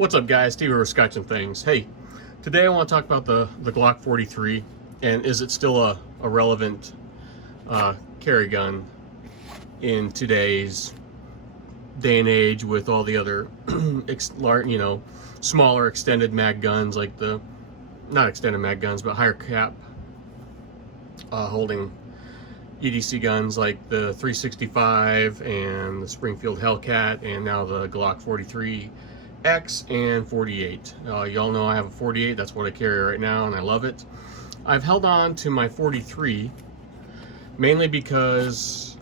What's up, guys? Steve over Scotch and Things. Hey, today I want to talk about the Glock 43 and is it still a relevant carry gun in today's day and age with all the other smaller extended mag guns, like not extended mag guns but higher cap holding EDC guns like the 365 and the Springfield Hellcat, and now the Glock 43X and 48. Y'all know I have a 48. That's what I carry right now, and I love it. I've held on to my 43 mainly because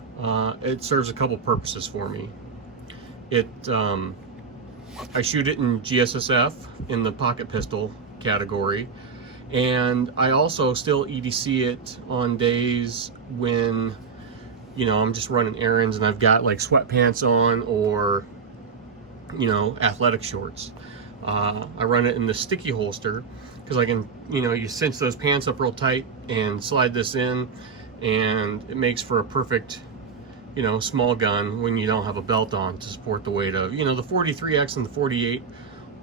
it serves a couple purposes for me. I shoot it in GSSF in the pocket pistol category, and I also still EDC it on days when I'm just running errands and I've got like sweatpants on or athletic shorts. I run it in the sticky holster because I can you cinch those pants up real tight and slide this in, and it makes for a perfect small gun when you don't have a belt on to support the weight of the 43X and the 48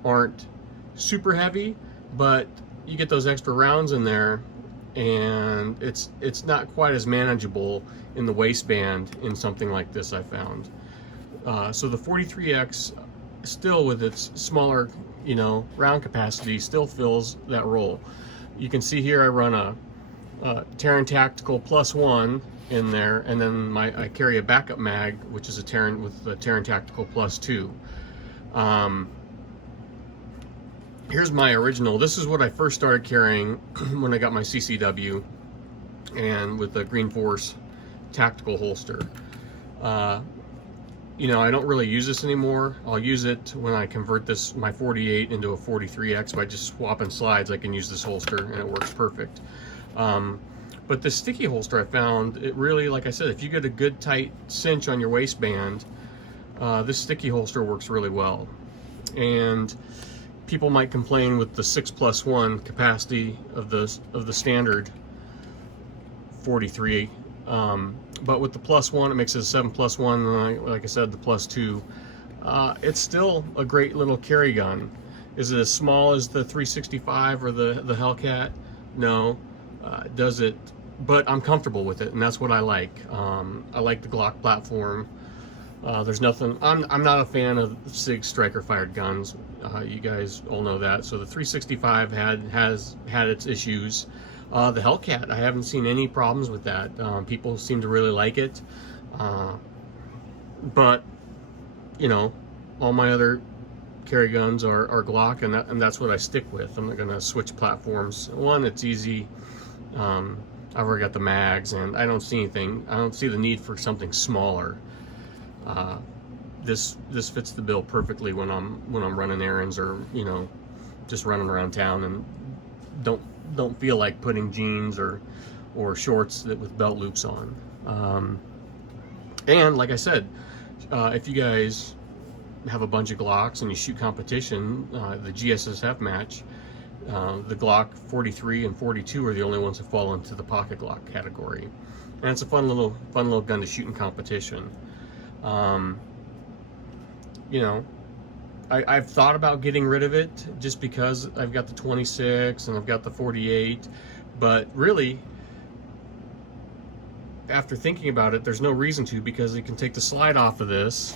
aren't super heavy, but you get those extra rounds in there and it's not quite as manageable in the waistband in something like this, I found. So the 43X still, with its smaller round capacity, still fills that role. You can see here I run a Terran Tactical +1 in there, and then I carry a backup mag, which is a Terran with the Terran Tactical +2. Here's my original. This is what I first started carrying when I got my CCW, and with the Green Force tactical holster. I don't really use this anymore. I'll use it when I convert my 48 into a 43X by just swapping slides. I can use this holster and it works perfect. But the sticky holster, I found it really, like I said, if you get a good tight cinch on your waistband, this sticky holster works really well. And people might complain with the 6+1 capacity of the standard 43, but with the +1 it makes it a 7+1, and like I said, the +2. It's still a great little carry gun. Is it as small as the 365 or the Hellcat? No. Does it? But I'm comfortable with it, and that's what I like. I like the Glock platform. There's nothing. I'm not a fan of SIG striker fired guns. You guys all know that. So the 365 has had its issues. The Hellcat, I haven't seen any problems with that. People seem to really like it. But all my other carry guns are Glock, and that's what I stick with. I'm not gonna switch platforms. One, it's easy. I've already got the mags, and I don't see the need for something smaller. This fits the bill perfectly when I'm running errands, or just running around town and don't feel like putting jeans or shorts with belt loops on. And like I said, if you guys have a bunch of Glocks and you shoot competition, the GSSF match, the Glock 43 and 42 are the only ones that fall into the pocket Glock category, and it's a fun little gun to shoot in competition. I've thought about getting rid of it just because I've got the 26 and I've got the 48, but really, after thinking about it, there's no reason to, because you can take the slide off of this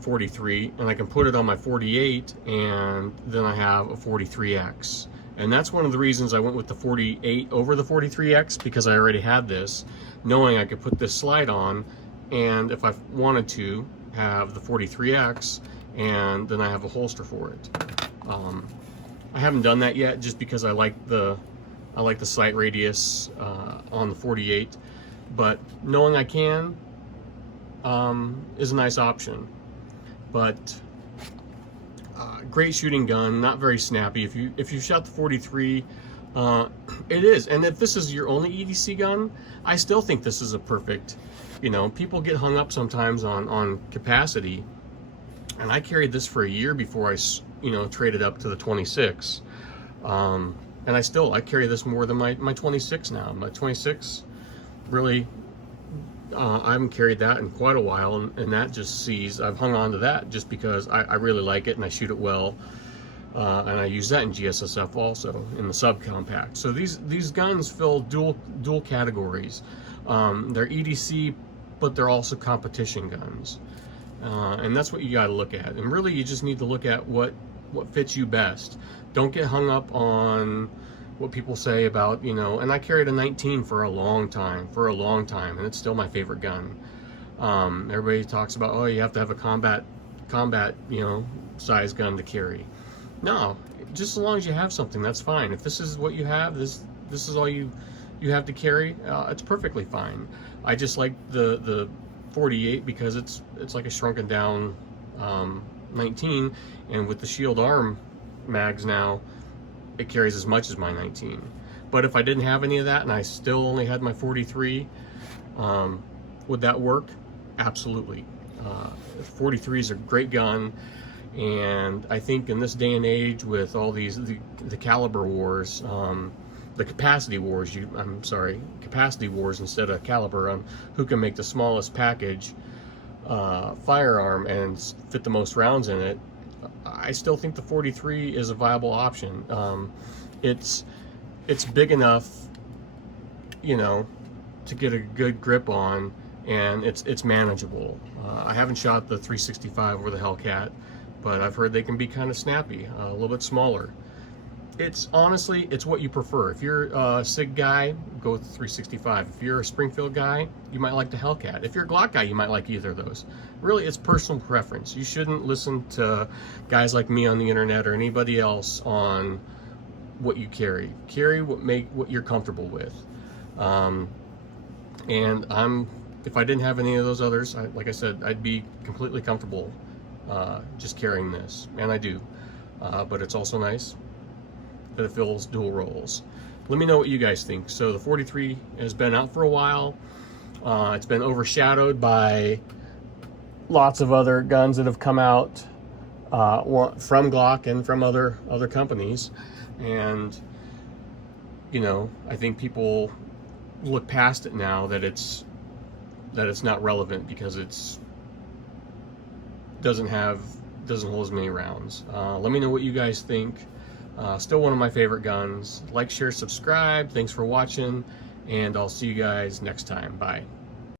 43 and I can put it on my 48, and then I have a 43X. And that's one of the reasons I went with the 48 over the 43X, because I already had this, knowing I could put this slide on, and if I wanted to, have the 43X, and then I have a holster for it. I haven't done that yet, just because I like the sight radius on the 48, but knowing I can is a nice option. But great shooting gun, not very snappy. If you shot the 43, it is. And if this is your only EDC gun, I still think this is a perfect. People get hung up sometimes on capacity, and I carried this for a year before I traded up to the 26. And I carry this more than my 26 now. My 26 really I haven't carried that in quite a while, and that just sees, I've hung on to that just because I really like it and I shoot it well. And I use that in GSSF also, in the subcompact. So these guns fill dual categories. They're EDC, but they're also competition guns. And that's what you got to look at. And really, you just need to look at what fits you best. Don't get hung up on what people say about, you know, and I carried a 19 for a long time, and it's still my favorite gun. Everybody talks about, oh, you have to have a combat, you know, size gun to carry. No, just as long as you have something, that's fine. If this is what you have, this is all you have to carry, it's perfectly fine. I just like the 48 because it's like a shrunken down 19, and with the shield arm mags now, it carries as much as my 19. But if I didn't have any of that and I still only had my 43, would that work? Absolutely. 43 is a great gun, and I think in this day and age with all these the caliber wars, the capacity wars, capacity wars instead of caliber, on who can make the smallest package firearm and fit the most rounds in it, I still think the 43 is a viable option. It's big enough, you know, to get a good grip on, and it's manageable. I haven't shot the 365 or the Hellcat, but I've heard they can be kind of snappy, a little bit smaller. It's honestly, it's what you prefer. If you're a SIG guy, go with the 365. If you're a Springfield guy, you might like the Hellcat. If you're a Glock guy, you might like either of those. Really, it's personal preference. You shouldn't listen to guys like me on the internet or anybody else on what you carry. Carry what you're comfortable with. And if I didn't have any of those others, like I said, I'd be completely comfortable just carrying this, and I do. But it's also nice that it fills dual roles. Let me know what you guys think. So the 43 has been out for a while. It's been overshadowed by lots of other guns that have come out from Glock and from other companies, and you know, I think people look past it now that it's not relevant because it's doesn't hold as many rounds. Let me know what you guys think. Still one of my favorite guns. Like, share, subscribe. Thanks for watching, and I'll see you guys next time. Bye.